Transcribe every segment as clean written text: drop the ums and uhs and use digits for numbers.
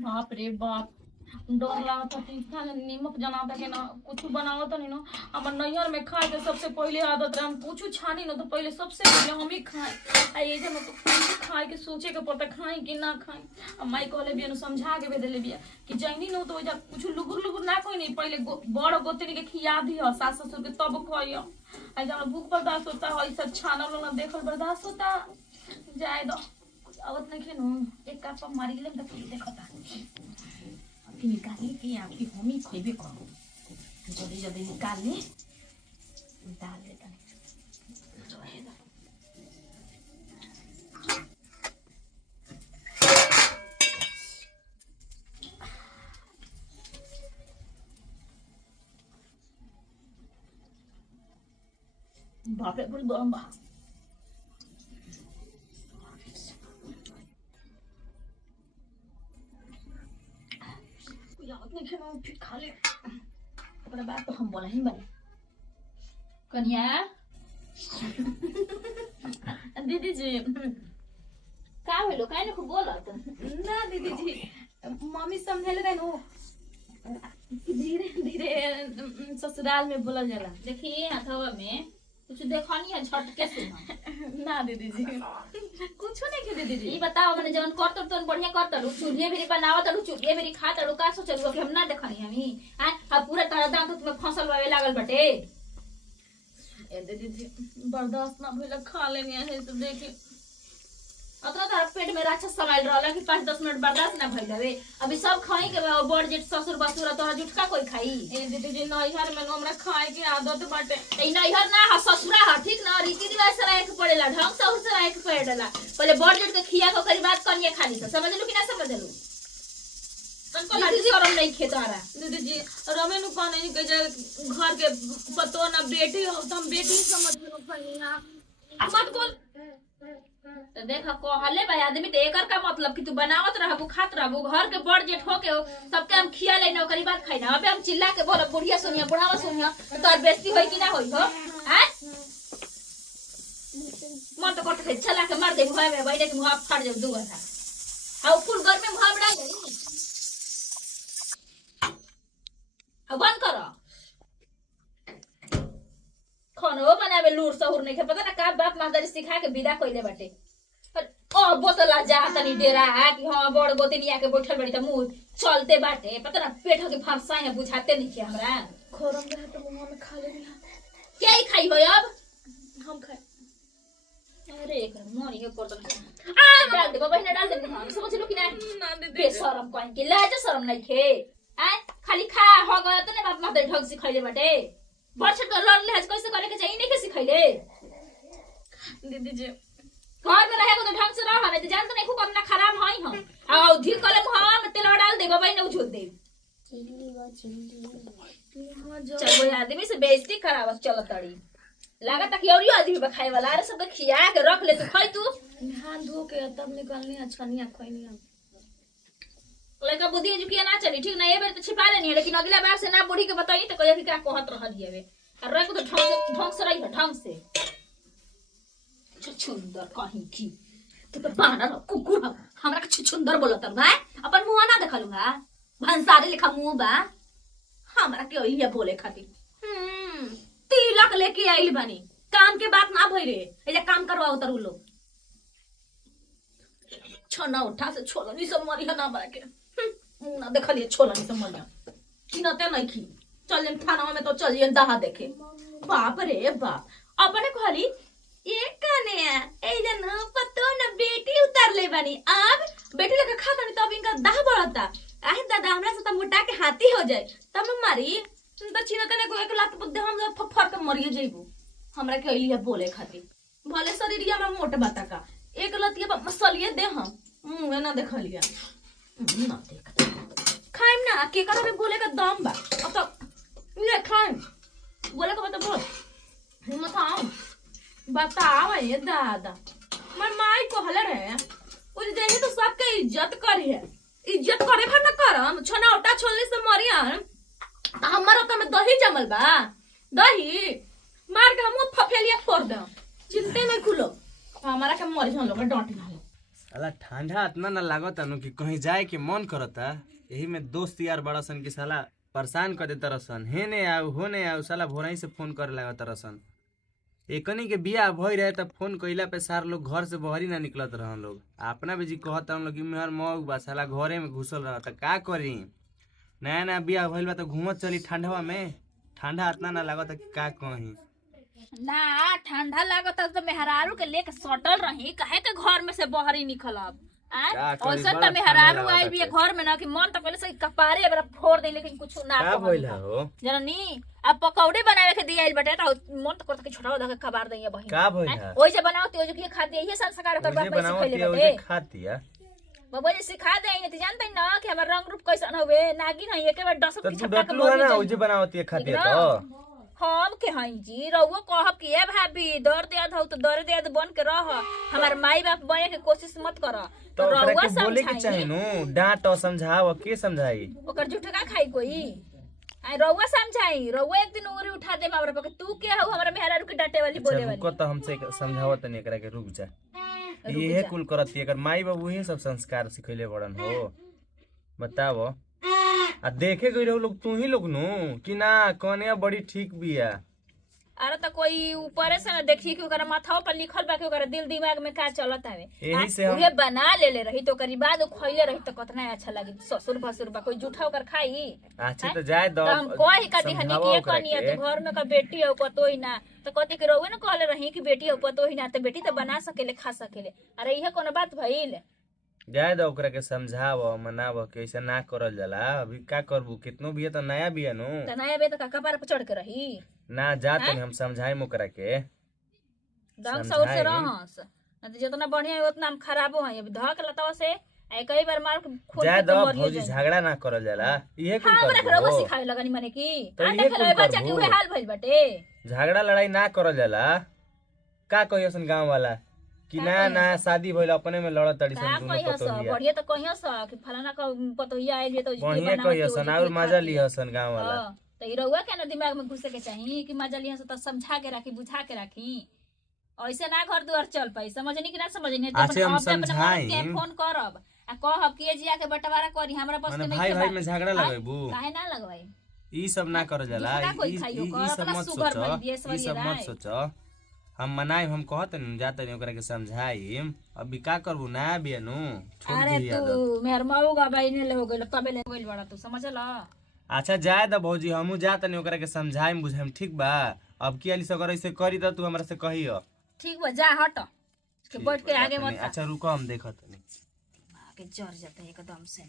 बाप रे बाप, डर लागत है इतना नीमक जनाता के ना कुछ बनावत नहीं ना। हमर नैहर में खाए के सबसे पहले आदत रहे, हम कुछ छानी ना तो पहले सबसे पहले हम ही खाए। आ ये जब तो कुछ खाए के सोचे के पता खाए कि ना खाए। अब माई कहले बिया समझा के भेजले बिया कि जैनी न तो जब कुछ लुगुर लुगुर ना कोई नहीं, पहले बड़ गोतनी के खिया दिया सास ससुर के तब खाइयो। आ जब भूख बर्दाश्त होता है ऐसा छानल ना देखल बर्दाश्त होता जाए दो। आवत नहीं खेनू एक कप मारी ले तो देखता अभी निकाली कि आपकी हम ही खेबे करो। जल्दी जल्दी निकाल ले डाल ले बाप रे बड़ी गरम बा। नहीं खेना फिर खा ले ओकरा बाद तो हम बोला ही बने कन्या। दीदी जी का होलो काहे न खूब बोलत ना दीदी जी मम्मी समझेले रहे नो धीरे धीरे ससुराल में बोला जाला। देखिए हथवा में कुछ देखनी है झटके से ना दीदी जी कुछ नहीं के दीदी जी। ई बताओ मैंने जवन करत तो बढ़िया करत चूल्हे भी बनावत चूल्हे भी खात का सोचलू कि हम ना देखनी हमी आ पूरा तरह दांत में फसल बावे लागल बटे। ए दीदी जी बर्दाश्त ना भइला खा लेनी है तो देखी अतना तारा पेट में राक्षस समाइल रहला कि 5-10 मिनट बर्दाश्त ना भइल रे। अभी सब खाई के बड़ जेठ ससुर बसुर तो जुटका कोई खाई। ए दीदी जी नैहर में हमरा खाए के आदत बाटे। ए नैहर ना ह ससुरा ह ठीक ना रीति रिवाज से रहे के पड़ेला ढंग से उसे रहे के पड़ेला। पहले बड़ जेठ के खिया के ओकरी बात कनिया खाली तो समझलू कि ना समझलू तनको लाठी शरम नहीं खेतारा। दीदी जी रमे नु कहने के घर के पतो ना बेटी हो तो हम बेटी समझ लो कनिया मत बोल। तो देख कहले भाई आदमी तो एकर का मतलब कि तू बनावत रहबू खात रहबू घर के बड़ जेठ होके सबके हम खिया ले नौकरी बात खाई ना। अबे हम चिल्ला के बोलब बुढ़िया सुनिया बुढ़ावा सुनिया तो तोर बेइज्जती होई कि ना होई हो हैं। मन तो कट के चला के मार दे मुंह में बैठे के मुंह फाड़ जाऊ दुआ था हाउ फुल घर में मुंह बड़ा गई अब बंद करो खानो बनावे लूर सहूर नहीं थे पता ना का बाप मादरी सिखा के विदा कइले बाटे। ओ बोतला जा तनी डेरा कि हां बड़ गोतनिया के बैठल बड़ी त मुंह चलते बाटे पता ना पेट के फरसाई है बुझाते नहीं थे हमरा। खोरम रहे तो मुंह में खा लेनी क्या ही खाई हो अब हम खाए। अरे एक मोरी के कर दो आ डाल दे बहिना डाल दे हम समझ लो कि ना ना दीदी बेशरम कहीं के लाज शरम नहीं खे आ खाली खा हो गयो त ने बाप मादरी ढंग सिखाइले बाटे। बरछट कर लड़ ले कैसे करे के चाहिए नहीं के सिखाइले। दीदी जी घर में रहेगा तो ढंग से रह नहीं तो जान तो नहीं खूब अपना खराब हई हम आओ ढील कले मुहावा में तेल डाल दे बबाई ने उछोल दे चल वो आदमी से बेइज्जती करावत चलत तड़ी लागत कि औरियो आदमी बखाए वाला अरे सब खिया के रख ले तू खाई तू नहान धो के तब निकलनी अच्छा नहीं खैनी हम लड़का बुद्धि जो किया ना चली ठीक ना ये बार तो छिपा लेनी है लेकिन अगला बार से ना बूढ़ी के बताई तो कहियो कि क्या कहत रह दिए और रख तो ढंग से रही ढंग से छुछुंदर कहीं की तू तो बानर कुकुर हमरा के छुछुंदर बोलत बा अपन मुंह ना देखलूंगा भंसारी लिखा मुंह बा हमरा के ओइया बोले खातिर तिलक लेके आइल बानी काम के बात ना भई रे एजा काम करवाओ तरु लोग छना उठा से छोलनी सब मरिया ना बा के ना देखलिए छोलनी सब मरिया किनते नहीं की चल हम थाना में तो चलिए दहा देखे बाप रे बाप अपने कहली ये कने ए जन पतो न बेटी उतार ले बानी अब बेटी लेके खाता नहीं तब इनका दाह बढ़ता आह दादा हमरा से त मोटा के हाथी हो जाए तब न मारी त चिन्हते ने को एक लात बुद्ध हम फफर के मरिए जइबू हमरा के इलिया बोले खातिर भले शरीरिया में मोट बाता का एक लतिया मसलिए दे हम मुंह ना देखलिया ना देख खाइम ना के करा में बोले का दम बा अब तो ले खाइम बोले का बता बोल हिम्मत आओ बताओ ये दादा मर माई को हलर है उस देही तो सबके इज्जत करी है इज्जत करे भर न करम छोना उटा छोलने से मरिया हमर ओता में दही जमल बा दही मार के हम फफेलिया फोड़ दे चिंते में खुलो हमारा के मर जन लोग डॉट ना साला ठंडा इतना ना लागत नु कि कहीं जाए के मन करता। यही में दोस्त यार बड़ा सन कि साला परेशान कर देता रसन, हेने आओ होने आओ, साला भोरही से फोन करे लागत रसन। एकनी के बियाह भई रहे तब फोन कइला पे सार लोग घर से बहरी ना निकलत रहन लोग। अपना भी जी कहत हम लोग कि मेहर मौग बा, साला घरे में घुसल रहता। का करी, नया नया बियाह भइल बा तो घूमत चली ठंडवा में। ठंडा इतना ना लागत कि का कहीं। ना ठंडा लागत तो मेहरारू के लेके सटल रही, काहे के घर में से बहरी निकलब। औसन तो मेहरारू आई भी घर में ना कि मन तो पहले से कपारे एकरा फोड़ दे, लेकिन कुछ ना का भइल हो जननी। अब पकौड़े बनावे के दिया बटे तो मन तो करता कि छोटा धके खबर दइए बहिन। का भइल है ओइ जे बनावती ओइ जे के खाती है संस्कार कर बाप पैसे खइले बटे खाती है बाबा जी सिखा देंगे तो जानते ना कि हमर रंग रूप कैसन होवे। नागिन है एके बार 10 तो पीछे तू पाके डटलू है ना, ओजे बनावती है खाती है तो हम के हई जी रउवा कहब कि ए भाभी दर दे हो तो दर दे बन के रह, हमार माई बाप बने के कोशिश मत कर। तो रउवा ओकरा के बोले के समझाई चाहे नु, डांट और समझाओ, के समझाई ओकर झूठका खाई कोई। आई रउवा समझाई, रउवा एक दिन उंगली उठा दे हमरा पे तू के हो हमरा मेहरारू के डांटे वाली बोले वाली। रुको तो हमसे समझावत तनी एकरा के, रुक जा। ये कुल करत एकर माई बाबू ही सब संस्कार सिखैले बड़न हो। बताओ आ देखे गई रहो लोग तू ही लोग नु कि ना कन्या बड़ी ठीक बिया। अरे तो कोई ऊपर से ना देखी कि ओकरा माथा पर लिखल बा कि ओकरा दिल दिमाग में का चलत हवे, यही से हम उहे बना लेले रही तो ओकरी बाद खइले रही तो कितना अच्छा लागी। ससुर भसुर बा कोई झूठा ओकर खाई। अच्छा तो जाए दो, तो हम कोई कदी हनी के कनिया तो घर में का बेटी हो पतोही ना तो कहते कि रउवे ना कहले रही कि बेटी हो पतोही ना तो बेटी तो बना सकेले खा सकेले। अरे इहे कोनो बात भइल। जाए दो ओकरा के समझाओ मनाओ कि ऐसा ना करल जाला। अभी का करबू, कितनो भी है तो नया बिया नु, तो नया बे तो का कपार पर चढ़ के रही ना जा तनी हम समझाई ओकरा के। ढंग से उसे रहस न तो जितना बढ़िया है उतना हम खराबो है। अभी धक लतावा से कई बार मार के खून जाए के दो तो मरियो भौजी, जाए। झगड़ा ना करल जाला। इहे कुल हाँ करबू रउवा हो। सिखावे लगनी माने की तो आ इहे देख कुल ले बच्चा के करबू। उहे हाल भइल बाटे। झगड़ा लड़ाई ना करल जाला। का कहियसन गांव वाला कि का नया कहियसन? नया शादी भइल अपने में लड़त तड़ी का सन दोनों कहियस पतोहिया। बढ़िया तो कहियस कि फलाना का पतोहिया आइल तो बढ़िया कहियसन और मजा लिहसन गांव वाला। तो ई रउवा के ना दिमाग में घुसे के चाहिए कि मजा लिहस तो समझा के राखी बुझा के राखी। ऐसे ना घर दुआर चल पाई, समझनी कि ना समझनी। अच्छा, हम समझाई। फोन करब आ कहब कि जिया के बंटवारा करी हमरा बस के माने नहीं भाई के भाई बात। में झगड़ा लगेबू, काहे ना लगवाई। ई सब ना करल जाला। दूसरा कोई ई खाइयो ई कर, सब अपना मत सुगर सोचो, बन दिए, ई सवरिया सब मत राय। सोचो। हम मनाई, हम कहत नहीं जाते नहीं ओकरा के समझाई। अभी का करबू, नया बिया नु, छोड़ अरे दी आदत। तू मेहर मऊगा भाई ने ले हो गइल तबे ले गइल बड़ा तू समझला। अच्छा जाए द भौजी, हमू जात नहीं ओकरा के समझाई बुझाई, ठीक बा। अब की अली से अगर ऐसे करी तो तू हमरा से कहियो। ठीक बा जा हट के बैठ के आगे मत खा। अच्छा रुको हम देखत नहीं। आगे जर जाता है एकदम से।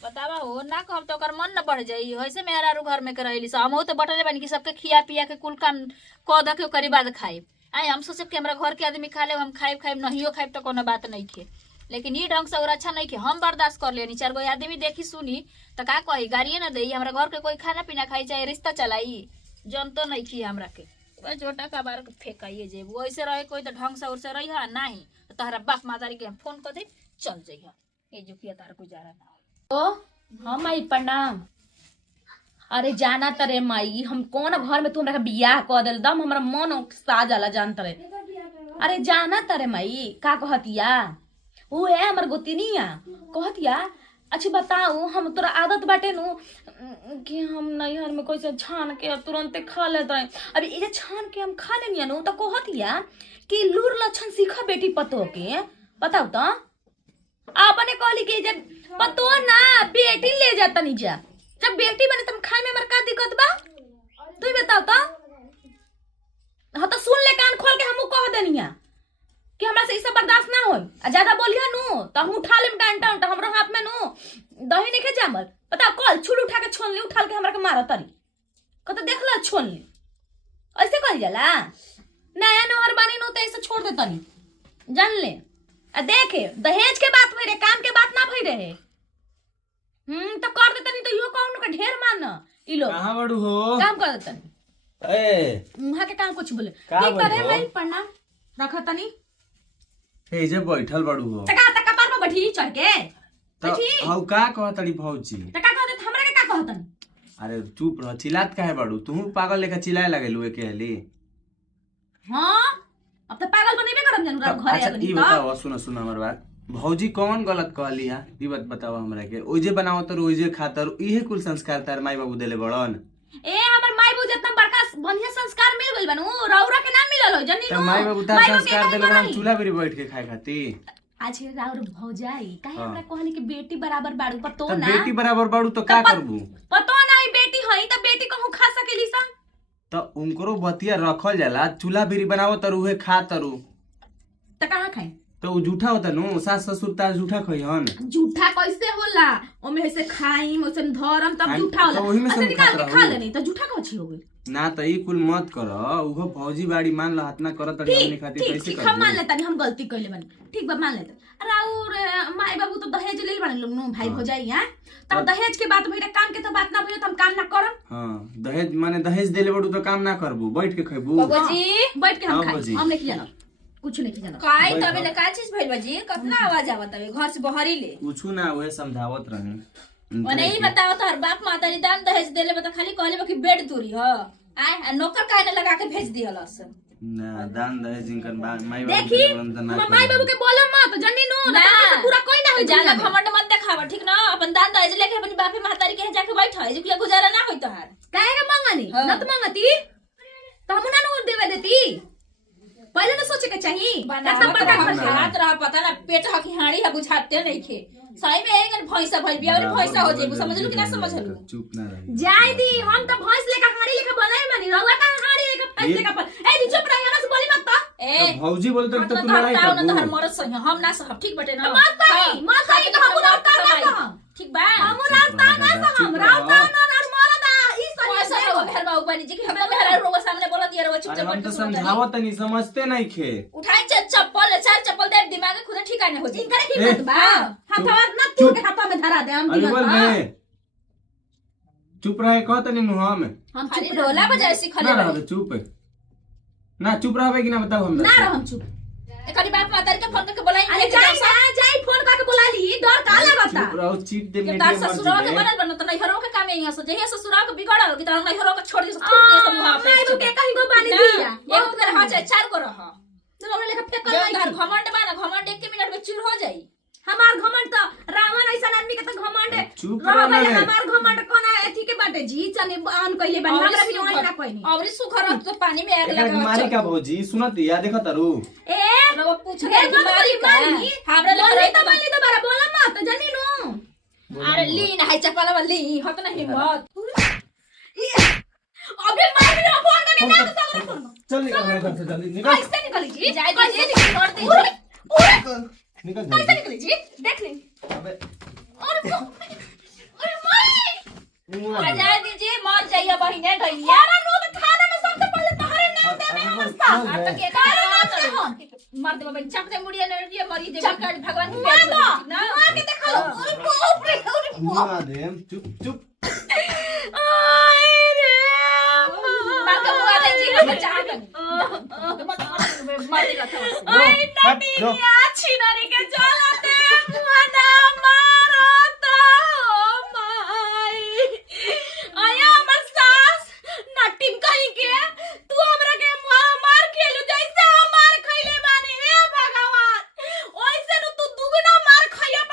बतावा हो ना कहब तो ओकर मन न बढ़ जाई। वैसे मेहरारू घर में के रहली हम तो बटले बानी कि सबके खिया पिया के कुल काम क द के ओकरी बाद खाइब। आई हम सोचब कि हमरा घर के आदमी खा ले, हम खाइब नहियो खाइब तो कोनो बात नहीं खे। लेकिन ई ढंग से और अच्छा नहीं खे। हम बर्दाश्त कर लेनी, 4 गो आदमी देखी सुनी तो का कही, गाड़िए ना देई। हमरा घर के कोई खाना पीना खाई चाहे रिश्ता चलाई जनतो नहीं की हमरा के बस जोटा का बार के फेंकाइए जे वैसे रहे कोई तो ढंग से और से रही नहीं तो तहरा बाप मातारी के हम फोन कर दे चल जइहा। ए जो किया तार गुजारा ना हो। ओ हाँ माई प्रणाम। अरे जाना तरे माई, हम कौन घर में तू हमरा के बियाह कर देल दम हमरा मन सा जाला जान तरे। अरे जाना तरे माई का कहतिया, वो है हमर गोतिनिया कहतिया। अच्छा बताऊ, हम तोरा आदत बाटे नु कि हम नैहर में कैसे छान के तुरंते खा लेते हैं। अब ये छान के हम खा लेनी नु तो कहतिया कि लूर लक्षण सीखा बेटी पतो के। बताऊ तो आपने कहली कि जब पतो ना बेटी ले जाता नहीं जा, जब बेटी बने तुम खाए में हमार का दिक्कत बा तू ही बताओ तो। हाँ तो सुन ले, कान खोल के हमू कह देनिया कि हमरा से ई सब बर्दाश्त ना होई। आ ज्यादा बोलिया नु तो हम उठा लेम डांटा उंटा हमरो हाथ में नु दही नहीं के जामल। पता कल छुड़ उठा के छोन ले, उठा के हमरा के मारो तरी कत देख ला छोन ले। ऐसे कहल जाला नया नहर बानी नु तो ऐसे छोड़ दे तनी जान ले। आ देखे दहेज के बात भई रे, काम के बात ना भई रहे। तो कर दे तनी तो इहो कहू के ढेर मान ई लोग कहां बड़ू हो, काम कर दे तनी। ए वहां के काम कुछ बोले का ठीक करे बोलो? भाई प्रणाम रख तनी। ए जे बैठल बड़ू हो टका टका पार में बैठी चढ़ के तो बैठी। हौ का कहतड़ी भौजी। टका कहते हमरा के का कहतन। अरे चुप रह, चिल्लात काहे बड़ू, तू पागल लेखा चिल्लाए लगेलू एके हली। हां अब तो पागल बनेबे करम जानू घरे अच्छा आगनी ई तो। बताओ, सुनो सुनो हमर बात। भौजी कौन गलत कहली है ई बात बताओ हमरा के ओइजे बनाओ तर ओइजे खातर इहे कुल संस्कार तार माई बाबू देले बड़न ए हमर माई बाबू जितना बड़का बढ़िया संस्कार मिल गइल बनू रौरा के ना मिलल हो जनी त माई बाबू तार संस्कार देले बड़न चूल्हा पर बैठ के खाए खातिर आज राउर भौजाई काहे हमरा कहनी कि बेटी बराबर बाड़ू पर तो त ना बेटी बराबर बाड़ू तो का करबू पतो ना ई बेटी हई त बेटी कहूं खा सकेली सन त उनकरो बतिया रखल जाला चूल्हा बिरी बनावो तर उहे खा तरु त कहां खाई तो उ झूठा होता नु सास ससुर तार झूठा खइहन झूठा कैसे होला ओमे ऐसे खाई ओसे धरम तब खाई, झूठा होला तो वही में अच्छा सब निकाल खात के खा रहू। लेनी त झूठा कौची हो गई ना त ई कुल मत कर उहो भौजी बाड़ी मान ल हाथ ना करत त हमनी ठीक खातिर ठीक कैसे ठीक हम मान करबू लेता हम गलती कइले बानी ठीक बा मान लेता अरे और माई बाबू तो दहेज लेल बानी लोग नु भाई भौजाई हां तब दहेज के बात भइरा काम के तो बात ना भइरा त हम काम ना करम हां दहेज माने दहेज देले बड़ू तो काम ना करबू बैठ के खइबू बाबूजी बैठ के हम हाँ, खाई बाबूजी। हम नहीं जाना कुछ नहीं जाना काय बैठ तबे जाओ। ले का चीज भइल बाजी कितना आवाज आवत हवे घर से बहरी ले कुछु ना उहे समझावत रही मने ही बताओ तोहर बाप माता री दान दहेज देले बता खाली कहले बा कि बेड दूरी ह आय आ नौकर काहे लगा के भेज दिहलस ना दान दहेज जिनकर माई बाबू देखी देले बड़न त ना हम माई बाबू के बोलो मत जन्नी नो ना। ना पूरा कोई ना हो ज्यादा जाना घमंड मत देखावा ठीक ना अपन दान दहेज लेके अपन बापे महतारी के जाके बैठ है जे गुजारा ना होई तोहार काहे के मांगनी हाँ। न तो मांगती तो हम ना नो देवे देती पहले ना सोचे के चाहिए कितना बड़का घर है हाथ रहा पता ना पेट ह की हाड़ी है बुझाते नहीं खे सही में एक भैंसा भइल बिया और भैंसा हो जेबू समझलू कि ना समझलू चुप ना रही जाई दी हम तो भैंस लेकर हाड़ी लेकर बनाई मानी रउआ का हाड़ी लेकर भैंस लेकर ए दी चुप रही हमरा से बोली मत तो ए तो भौजी बोलते तो तू लड़ाई बताओ ना तोहर करबू मरद सही हम ना सहब ठीक बटे ना मत सही मत सही तो हम राउता ना सहम ठीक बा हम राउता ना सहम राउता ना और मरदा ई कैसा सही हो मेहर बाबू बनी जी कि हमरा मेहर रोग सामने बोला दिया रो अरे चुपचाप हम बैठ तो के सुनत समझावत नहीं समझते नहीं खे उठाई चप्पल चार चप्पल दे दिमाग खुद ठिकाने हो जी इनकरे की बात बा हाथवा ना तू के हाथवा में धरा दे हम अरे दिहन बोल बा। बे चुप रहे कहत नहीं मुंह में हम खाली चुप ढोला बजाए ना सिखले रहबे चुप ना चुप रहबे कि ना बताओ हम ना रहम चुप एकरी बाप मातारी के फोन करके बोलाई अरे जाई ना जाई फोन करके बुला ली डर का लगता चुप रहो चीट दे कि में तार मर्जी ससुराल के दे बनल बन त नैहरो के काम यहां से जहिया ससुराल के बिगड़ल कि तार नैहरो के छोड़ के सब थूक के सब वहां पे माई के कहीं को बानी दिया एक तो रहा चाहे चार को रहा तो हमने लेकर फेंक जो कर तार घमंड बा ना घमंड एक मिनट में चूर हो जाई हमार घमंड तो रावण ऐसा आदमी के तो घमंड है चुप रह रहना गए रे। हमार घमंड कोना एथी के बाटे जी चने आन कइले बानी हमरा भी ओना ना कहनी और सुखर तो पानी में आग एकरा के लगा मारी का भौजी सुनत या देखत तारू ए वो पूछ ढेर मत बोली मारी हमरा बोली तो लग बोली तो बारा बोला मत जनी नो अरे ली ना है चपला वाली हक ना हिम्मत अबे मार भी फोन करके ना तो फोन चल निकल मेरे घर से जल्दी निकल कैसे निकली जी जाए दीजिए छोड़ दीजिए निकल कैसे जल्दी निकली जी देख ले अबे अरे माई अरे जाए दीजिए मर जाइए बहिने गइया यार नो तो थाना में सबसे पहले तुम्हारे नाम देने अवस्था अब तक ये मर दे बहन चक दे मुड़िया ने दिए मरी दे कर भगवान की प्यार करो ना मार के देखो अरे बाप रे अरे बाप मुआ दे चुप चुप आए रे मार के मुआ दे जी को बचा कर मर दे आई नटी अच्छी नारी के चला